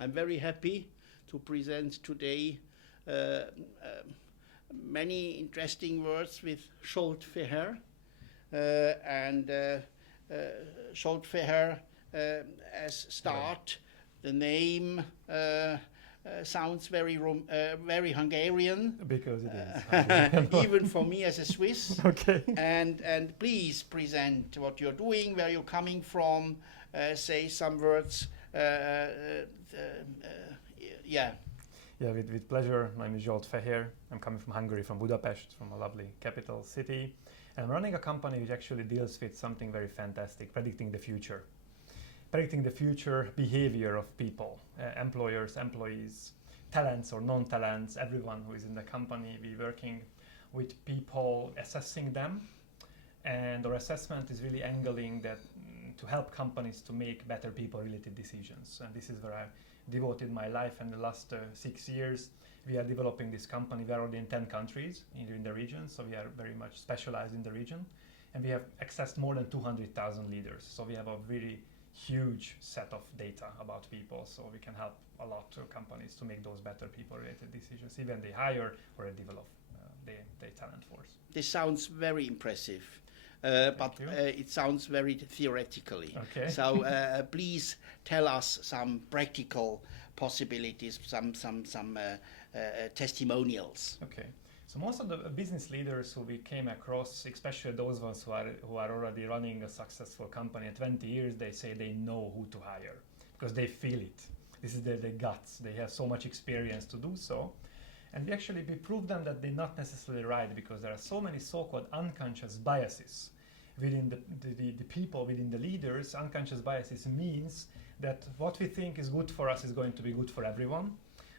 I'm very happy to present today many interesting words with Schultz-Feher. Schultz-Feher as start. The name sounds very Hungarian. Because it is Hungarian. Even for me as a Swiss. Okay. And please present what you're doing, where you're coming from, say some words. Yeah. Yeah, with pleasure. My name is Zsolt-Feher. I'm coming from Hungary, from Budapest, from a lovely capital city. And I'm running a company which actually deals with something very fantastic, predicting the future. Predicting the future behavior of people, employers, employees, talents or non-talents, everyone who is in the company. We're working with people, assessing them. And our assessment is really angling that to help companies to make better people-related decisions. And this is where I've devoted my life in the last 6 years. We are developing this company. We are already in 10 countries in the region, so we are very much specialized in the region. And we have accessed more than 200,000 leaders. So we have a really huge set of data about people, so we can help a lot to companies to make those better people-related decisions, even they hire or develop their talent force. This sounds very impressive. But it sounds very theoretically. Okay. So please tell us some practical possibilities, some testimonials. Okay. So most of the business leaders who we came across, especially those ones who are already running a successful company at 20 years, they say they know who to hire because they feel it. This is their guts. They have so much experience to do so. And we prove them that they're not necessarily right because there are so many so-called unconscious biases within the people, within the leaders. Unconscious biases means that what we think is good for us is going to be good for everyone,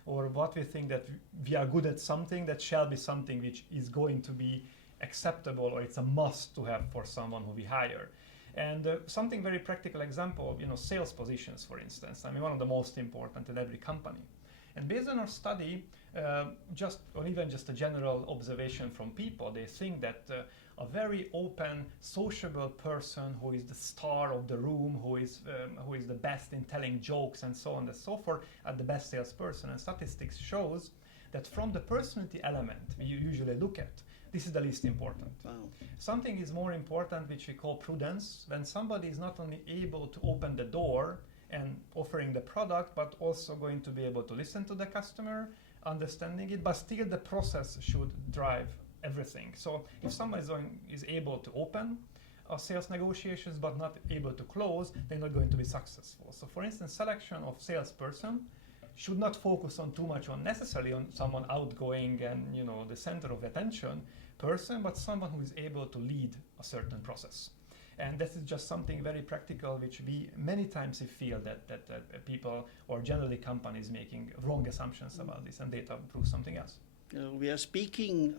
or what we think that we are good at something that shall be something which is going to be acceptable or it's a must to have for someone who we hire. And something very practical example, sales positions, for instance. I mean, one of the most important in every company. And based on our study, even just a general observation from people, they think that a very open, sociable person who is the star of the room, who is the best in telling jokes and so on and so forth, are the best salesperson. And statistics shows that from the personality element we usually look at, this is the least important. Wow. Something is more important, which we call prudence, when somebody is not only able to open the door and offering the product, but also going to be able to listen to the customer, understanding it, but still the process should drive everything. So if somebody is able to open sales negotiations but not able to close, they're not going to be successful. So for instance, selection of salesperson should not focus on too much necessarily on someone outgoing and the center of attention person, but someone who is able to lead a certain process. And this is just something very practical, which we many times feel that people or generally companies making wrong assumptions about this, and data proves something else. We are speaking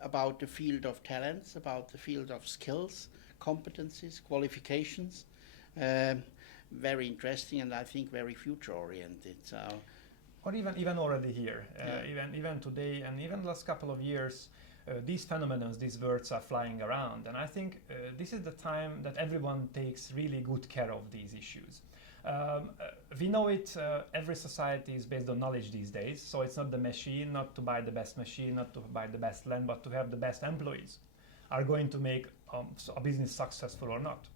about the field of talents, about the field of skills, competencies, qualifications. Very interesting, and I think very future-oriented. So, or even already here, even today, and even the last couple of years. These phenomena, these words are flying around, and I think this is the time that everyone takes really good care of these issues. We know it, every society is based on knowledge these days, so it's not the machine, not to buy the best machine, not to buy the best land, but to have the best employees are going to make a business successful or not.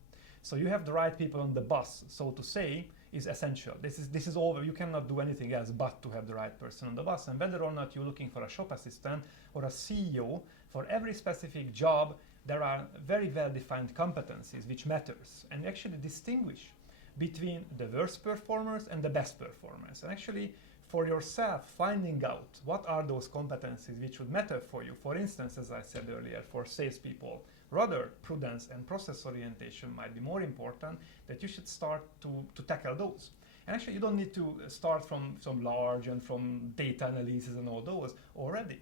So you have the right people on the bus, so to say, is essential. This is all. You cannot do anything else but to have the right person on the bus. And whether or not you're looking for a shop assistant or a CEO, for every specific job, there are very well-defined competencies which matters and actually distinguish between the worst performers and the best performers. And actually, for yourself, finding out what are those competencies which would matter for you. For instance, as I said earlier, for salespeople, rather prudence and process orientation might be more important, that you should start to tackle those. And actually, you don't need to start from large and from data analysis and all those already.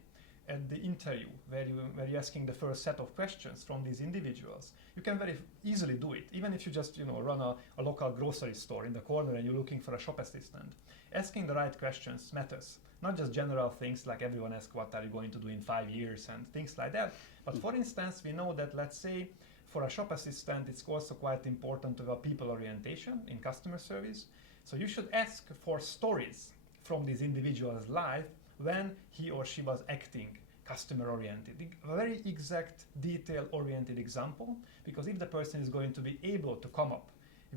At the interview, where you're asking the first set of questions from these individuals, you can very easily do it. Even if you just run a local grocery store in the corner and you're looking for a shop assistant, asking the right questions matters. Not just general things like everyone asks what are you going to do in 5 years and things like that. But for instance, we know that, let's say, for a shop assistant, it's also quite important to have people orientation in customer service. So you should ask for stories from this individual's life when he or she was acting customer oriented. A very exact, detail oriented example, because if the person is going to be able to come up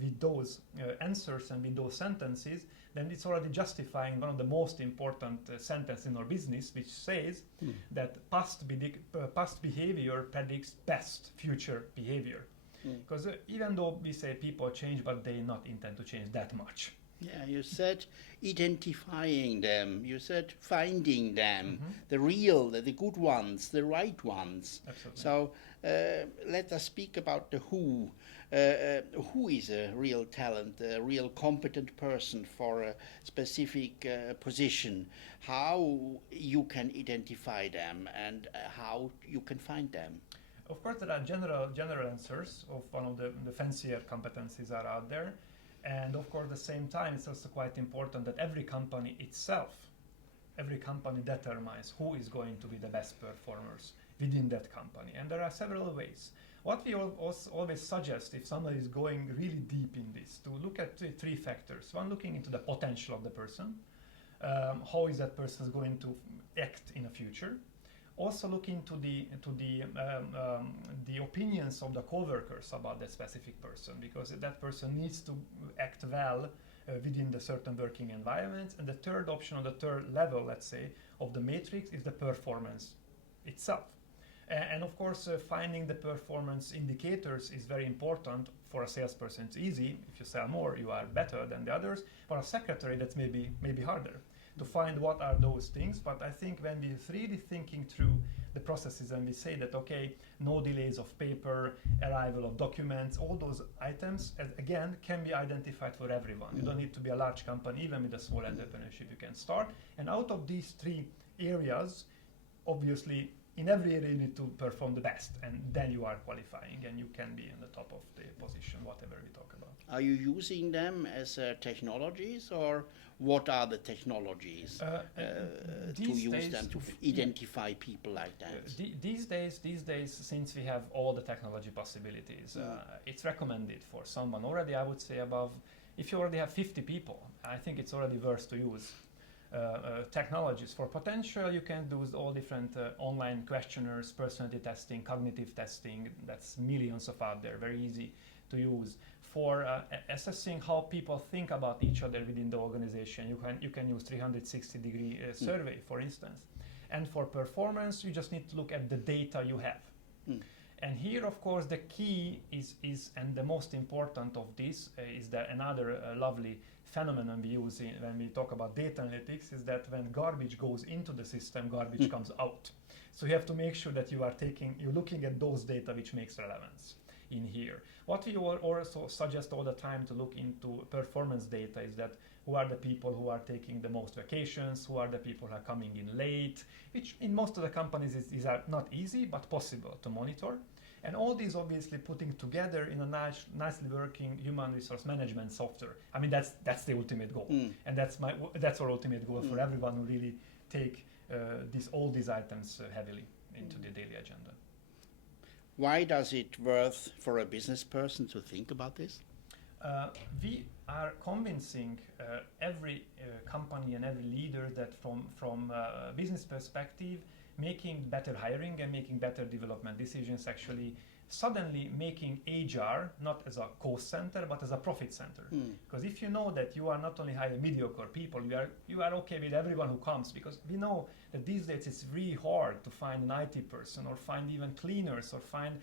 with those answers and with those sentences, then it's already justifying one of the most important sentences in our business, which says that past behavior predicts best future behavior. Because even though we say people change, but they not intend to change that much. Yeah, you said identifying them, you said finding them, the real, the good ones, the right ones. Absolutely. So let us speak about the who. Who is a real talent, a real competent person for a specific position? How you can identify them and how you can find them? Of course, there are general answers of one of the fancier competencies are out there. And of course, at the same time, it's also quite important that every company determines who is going to be the best performers within that company. And there are several ways. What we always suggest, if somebody is going really deep in this, to look at three factors. One, looking into the potential of the person. How is that person going to act in the future? Also look into the opinions of the co-workers about that specific person, because that person needs to act well within the certain working environments. And the third option, or the third level, let's say, of the matrix is the performance itself. And of course, finding the performance indicators is very important. For a salesperson, it's easy. If you sell more, you are better than the others. For a secretary, that's maybe harder to find what are those things. But I think when we're really thinking through the processes and we say that, okay, no delays of paper, arrival of documents, all those items, again, can be identified for everyone. You don't need to be a large company. Even with a small entrepreneurship, you can start. And out of these three areas, obviously, in every area you need to perform the best, and then you are qualifying and you can be in the top of the position, whatever we talk about. Are you using them as technologies, or what are the technologies to use them to identify people like that? These days, since we have all the technology possibilities, it's recommended for someone already, I would say above, if you already have 50 people, I think it's already worth to use technologies. For potential, you can do all different online questionnaires, personality testing, cognitive testing. That's millions of out there, very easy to use. For assessing how people think about each other within the organization, you can use 360-degree survey, for instance. And for performance, you just need to look at the data you have. And here, of course, the key is and the most important of this is that another lovely phenomenon we use when we talk about data analytics is that when garbage goes into the system, garbage comes out. So you have to make sure that you're looking at those data which makes relevance in here. What we also suggest all the time to look into performance data is that who are the people who are taking the most vacations, who are the people who are coming in late, which in most of the companies is not easy but possible to monitor. And all these obviously putting together in a nicely working human resource management software. I mean, that's the ultimate goal. And that's our ultimate goal for everyone who really take all these items heavily into the daily agenda. Why does it worth for a business person to think about this? We are convincing every company and every leader that from a business perspective, making better hiring and making better development decisions, actually suddenly making HR not as a cost center but as a profit center. Because if you know that you are not only hiring mediocre people, you are okay with everyone who comes, because we know that these days it's really hard to find an IT person or find even cleaners or find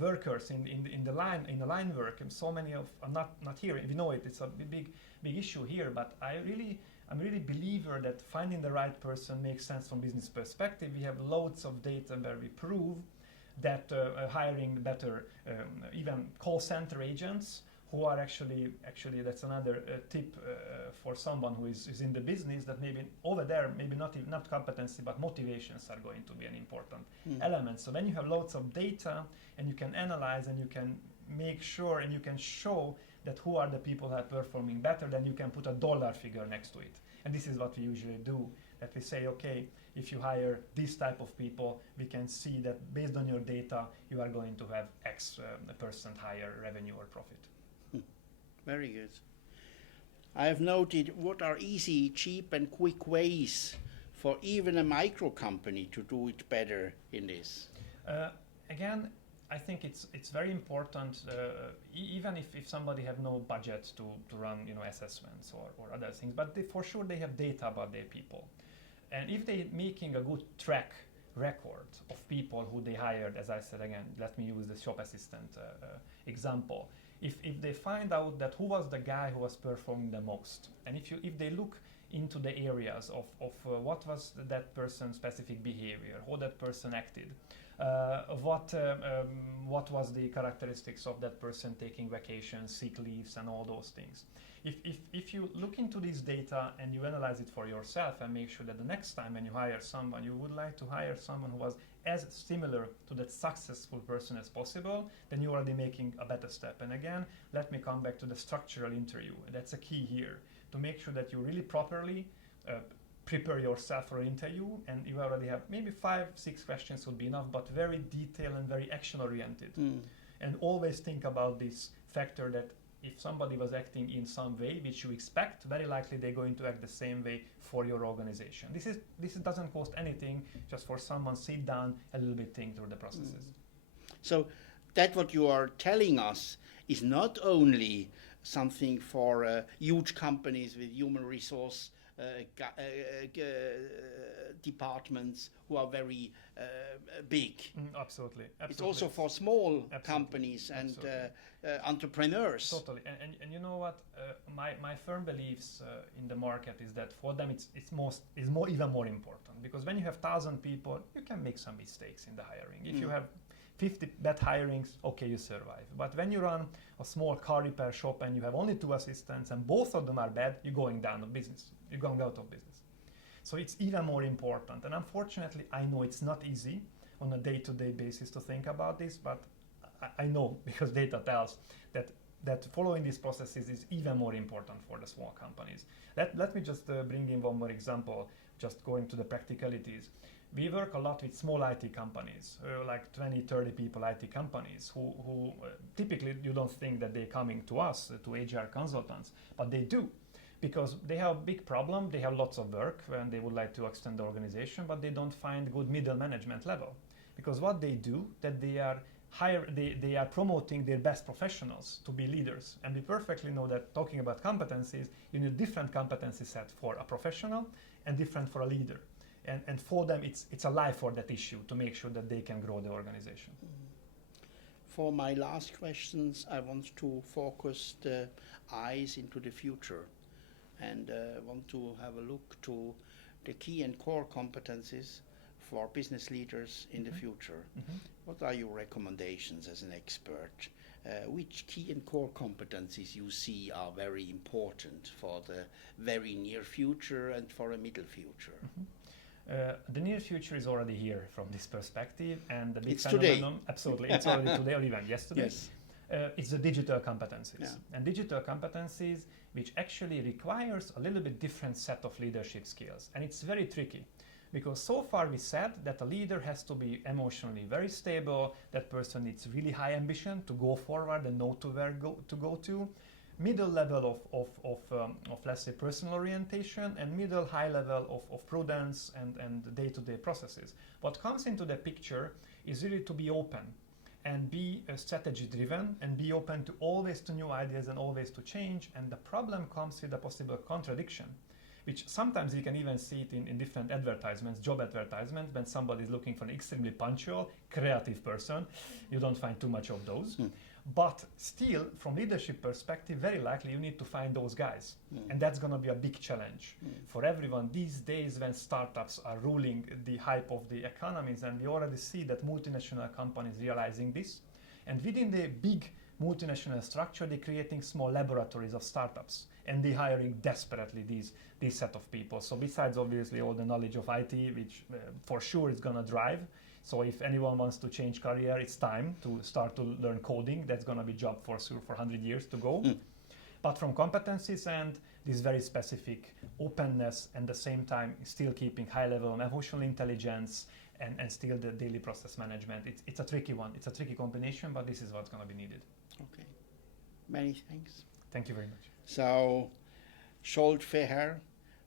workers in the line work, and so many of are not here. We know it's a big issue here, but I'm really a believer that finding the right person makes sense from business perspective. We have loads of data where we prove that hiring better, even call center agents who are actually that's another tip for someone who is in the business, that maybe over there, maybe not competency, but motivations are going to be an important element. So when you have loads of data and you can analyze and you can make sure and you can show that who are the people that are performing better, then you can put a dollar figure next to it. And this is what we usually do, that we say, okay, if you hire this type of people, we can see that based on your data, you are going to have X percent higher revenue or profit. Very good. I have noted what are easy, cheap and quick ways for even a micro company to do it better in this. Again, I think it's very important, even if somebody have no budget to run assessments or other things, but for sure they have data about their people. And if they're making a good track record of people who they hired, as I said again, let me use the shop assistant example. If they find out that who was the guy who was performing the most, and if they look into the areas of what was that person's specific behavior, how that person acted, what was the characteristics of that person taking vacations, sick leaves, and all those things. If you look into this data and you analyze it for yourself and make sure that the next time when you hire someone, you would like to hire someone who was as similar to that successful person as possible, then you're already making a better step. And again, let me come back to the structural interview. That's a key here, to make sure that you really properly prepare yourself for an interview, and you already have maybe 5-6 questions would be enough, but very detailed and very action oriented. And always think about this factor that if somebody was acting in some way which you expect, very likely they're going to act the same way for your organization. This doesn't cost anything, just for someone sit down a little bit, think through the processes. So that what you are telling us is not only something for huge companies with human resource departments who are very big. Absolutely. It's also for small companies and entrepreneurs. Totally. And you know what? My firm beliefs in the market is that for them it's even more important, because when you have 1,000 people, you can make some mistakes in the hiring. If you have 50 bad hirings, okay, you survive. But when you run a small car repair shop and you have only 2 assistants and both of them are bad, you're going down of business. You're going out of business. So it's even more important. And unfortunately, I know it's not easy on a day-to-day basis to think about this, but I know, because data tells that following these processes is even more important for the small companies. Let me just bring in one more example, just going to the practicalities. We work a lot with small IT companies, like 20, 30 people IT companies, who typically you don't think that they're coming to us, to HR consultants, but they do. Because they have a big problem, they have lots of work and they would like to extend the organization, but they don't find good middle management level. Because what they do, that they are promoting their best professionals to be leaders. And we perfectly know that talking about competencies, you need different competency set for a professional and different for a leader. And for them, it's a life for that issue to make sure that they can grow the organization. For my last questions, I want to focus the eyes into the future, and want to have a look to the key and core competencies for business leaders in the future. What are your recommendations as an expert? Which key and core competencies you see are very important for the very near future and for a middle future? The near future is already here from this perspective, and the big it's today. Absolutely, it's already today or even yesterday. Yes. It's the digital competencies. And digital competencies which actually requires a little bit different set of leadership skills. And it's very tricky, because so far we said that a leader has to be emotionally very stable, that person needs really high ambition to go forward and know to where to go to, middle level of let's say personal orientation, and middle high level of prudence and day-to-day processes. What comes into the picture is really to be open and be strategy driven and be open to always to new ideas and always to change. And the problem comes with a possible contradiction, which sometimes you can even see it in different advertisements, job advertisements, when somebody is looking for an extremely punctual, creative person. You don't find too much of those. But still, from leadership perspective, very likely you need to find those guys. And that's going to be a big challenge for everyone these days, when startups are ruling the hype of the economies. And we already see that multinational companies realizing this. And within the big multinational structure, they're creating small laboratories of startups. And they're hiring desperately these set of people. So besides obviously all the knowledge of IT, which for sure is going to drive. So if anyone wants to change career, it's time to start to learn coding. That's going to be job for sure for 100 years to go. platform competencies and this very specific openness, and at the same time still keeping high level of emotional intelligence and still the daily process management. It's a tricky one. It's a tricky combination, but this is what's going to be needed. Okay. Many thanks. Thank you very much. So, Scholt Feher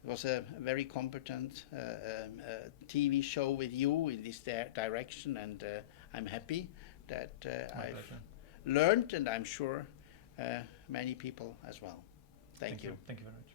was a very competent TV show with you in this direction, and I'm happy that I've learned, and I'm sure many people as well. Thank you. Thank you very much.